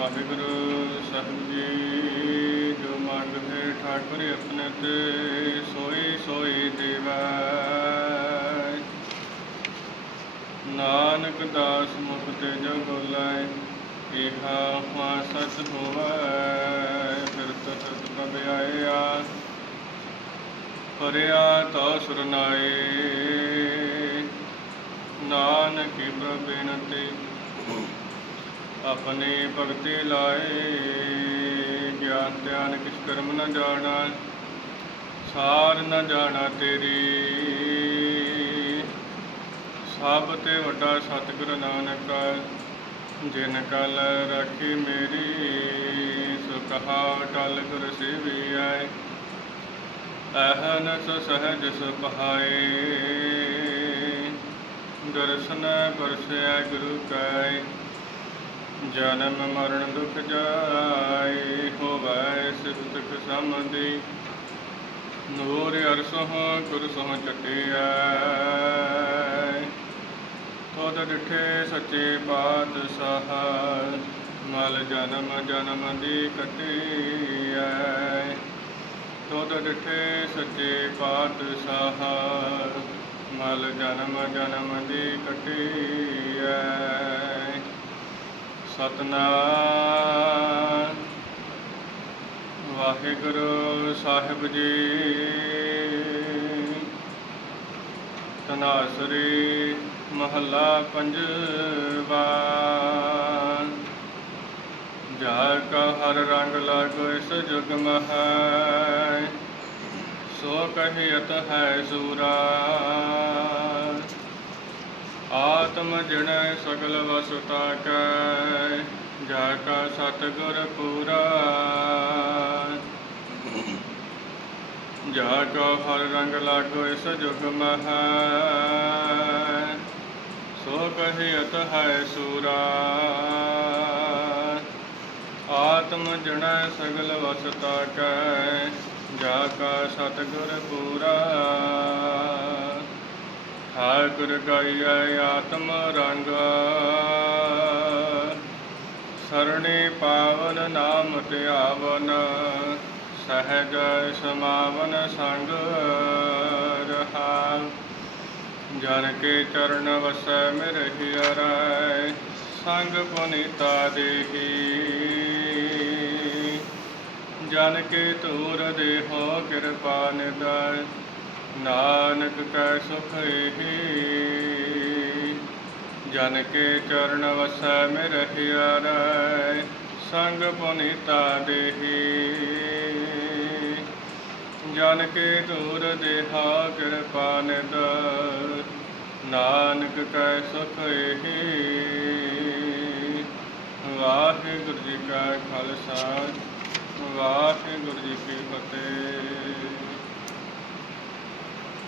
ਵਾਹਿਗੁਰੂ ਸਾਹਿਬ ਜੀ, ਜੋ ਮੰਗ ਹੈ ਠਾਕੁਰ ਆਪਣੇ ਤੇ, ਸੋਈ ਸੋਈ ਦੇਵੈ ਨਾਨਕ ਦਾਸ ਮੁਖ ਤੇ ਜੋ ਬੋਲੇ ਇਹਾ ਹਵਾ ਸਚ ਹੋਵੈ, ਫਿਰ ਤਤ ਪ੍ਰਭ ਆਇਆ। ਪਰਿਆ ਤਾ ਸੁਰਨਾਏ ਨਾਨਕ ਪ੍ਰਭ ਬਿਨਤੀ। ਆਪਣੇ ਭਗਤੀ ਲਾਏ, ਗਿਆਨ ਧਿਆਨ ਕਿਛ ਕਰਮ ਨ ਜਾਣਾ, ਸਾਰ ਨਾ ਜਾਣਾ ਤੇਰੀ। ਸਭ ਤੇ ਵੱਡਾ ਸਤਿਗੁਰ ਨਾਨਕ, ਜਿਨ ਕਲ ਰਾਖੀ ਮੇਰੀ ਸੋ ਕਹਾ ਟਲ ਗੁਰ ਸੇਵੀ ਆਏ। ਅਹਨਸ ਸਹਜ ਸੁਭਾਏ ਦਰਸ਼ਨ ਪਰਸੈ ਗੁਰੂ ਕੈ। ਜਨਮ ਮਰਨ ਦੁਖ ਜਾਏ, ਹੋਵੈ ਸਿਫਤਕ ਸਮਦੀ ਨੂਰ ਅਰਸੋਂ ਗੁਰ ਸੋਹ ਚਟਿਆ ਤੋਦ ਡਿਠੇ ਸੱਚੇ ਪਾਤਸ਼ਾਹ, ਮਲ ਜਨਮ ਜਨਮ ਦੀ ਕਟਿਆ ਤੋਦ ਡਿਠੇ ਸੱਚੇ ਪਾਤਸ਼ਾਹ, ਮਲ ਜਨਮ ਜਨਮ ਦੀ ਕਟਿਆ ਸਤਨਾਮ। ਵਾਹਿਗੁਰੂ ਸਾਹਿਬ ਜੀ। ਤਨਾਸਰੀ ਮਹੱਲਾ ਪੰਜਵਾ। ਜਾ ਕਾ ਹਰ ਰੰਗ ਲਾਗੋ ਇਸ ਜੁਗ ਮਹੈ ਸੋ ਕਹਿਤ ਹੈ ਸੂਰਾ। ਆਤਮ ਜਿਣ ਸਗਲ ਵਸਤਾ ਕੈ ਜਾ ਕਾ ਸਤਿਗੁਰ ਪੂਰਾ। ਜਾ ਕਾ ਹਰ ਰੰਗ ਲਾਗੋ ਇਸ ਜੁਗ ਮਹੈ। ਸੋ ਕਹਿਤ ਹੈ ਸੂਰਾ। ਆਤਮ ਜਣ ਸਗਲ ਵਸਤਾ ਕੈ, ਜਾ ਕਾ ਸਤਿਗੁਰ ਪੂਰਾ। ਠਾਕੁਰ ਗਾਇਐ ਆਤਮ ਰੰਗ। ਸਰਣੇ ਪਾਵਨ ਨਾਮ ਧਿਆਵਨ, ਸਹਿਜ ਸਮਾਵਨ ਸੰਗ ਰਹਾ। ਜਨ ਕੇ ਚਰਨ ਵਸੈ ਮਿਰਹਿ ਅਰੈ ਸੰਗ ਪੁਨੀਤਾ ਦੇਹੀ। ਜਨ ਕੇ ਧੂਰ ਦੇਹੋ ਕਿਰਪਾ ਨਿਦੈ ਨਾਨਕ ਕੈ ਸੁਖ ਏਹੀ ਜਨ ਕੇ ਚਰਨ ਵਸੈ ਮਿਰਹਿ ਅਰੈ ਸੰਗ ਪੁਨੀਤਾ ਦੇਹੀ। ਜਨ ਕੇ ਧੂਰ ਦੇਹਾ ਕਿਰਪਾ ਨਿਦ ਨਾਨਕ ਕੈ ਸੁਖ ਏਹੀ। ਵਾਹਿਗੁਰੂ ਜੀ ਕਾ ਖਾਲਸਾ, ਵਾਹਿਗੁਰੂ ਜੀ ਕੀ ਫਤਿਹ।